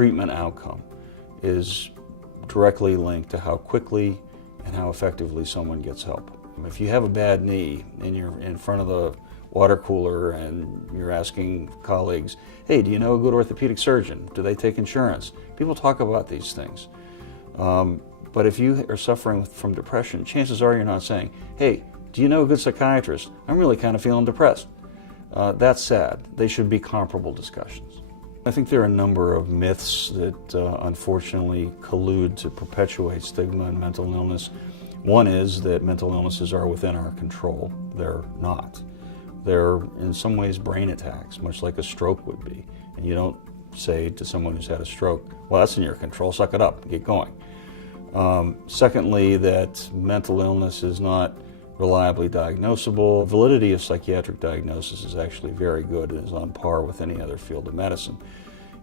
treatment outcome is directly linked to how quickly and how effectively someone gets help. If you have a bad knee and you're in front of the water cooler and you're asking colleagues, hey, do you know a good orthopedic surgeon? Do they take insurance? People talk about these things. But if you are suffering from depression, chances are you're not saying, hey, do you know a good psychiatrist? I'm really kind of feeling depressed. That's sad. They should be comparable discussions. I think there are a number of myths that unfortunately collude to perpetuate stigma and mental illness. One is that mental illnesses are within our control. They're not. They're in some ways brain attacks, much like a stroke would be. And you don't say to someone who's had a stroke, well, that's in your control, suck it up, get going. Secondly, that mental illness is not reliably diagnosable. The validity of psychiatric diagnosis is actually very good and is on par with any other field of medicine.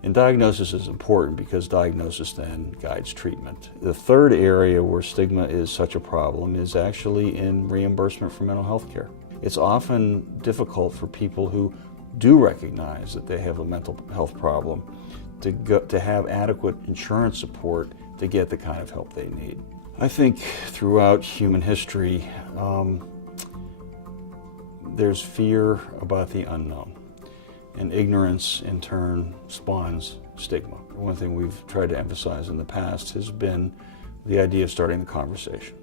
And diagnosis is important because diagnosis then guides treatment. The third area where stigma is such a problem is actually in reimbursement for mental health care. It's often difficult for people who do recognize that they have a mental health problem to have adequate insurance support to get the kind of help they need. I think throughout human history, there's fear about the unknown, and ignorance in turn spawns stigma. One thing we've tried to emphasize in the past has been the idea of starting the conversation.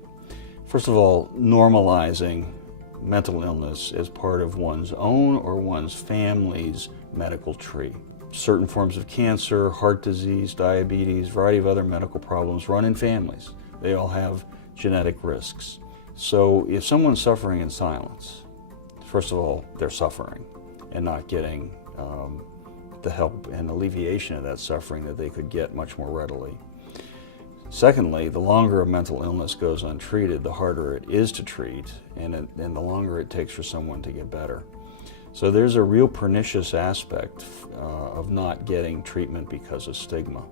First of all, normalizing mental illness as part of one's own or one's family's medical tree. Certain forms of cancer, heart disease, diabetes, a variety of other medical problems run in families. They all have genetic risks. So if someone's suffering in silence, first of all, they're suffering and not getting the help and alleviation of that suffering that they could get much more readily. Secondly, the longer a mental illness goes untreated, the harder it is to treat, and the longer it takes for someone to get better. So there's a real pernicious aspect of not getting treatment because of stigma.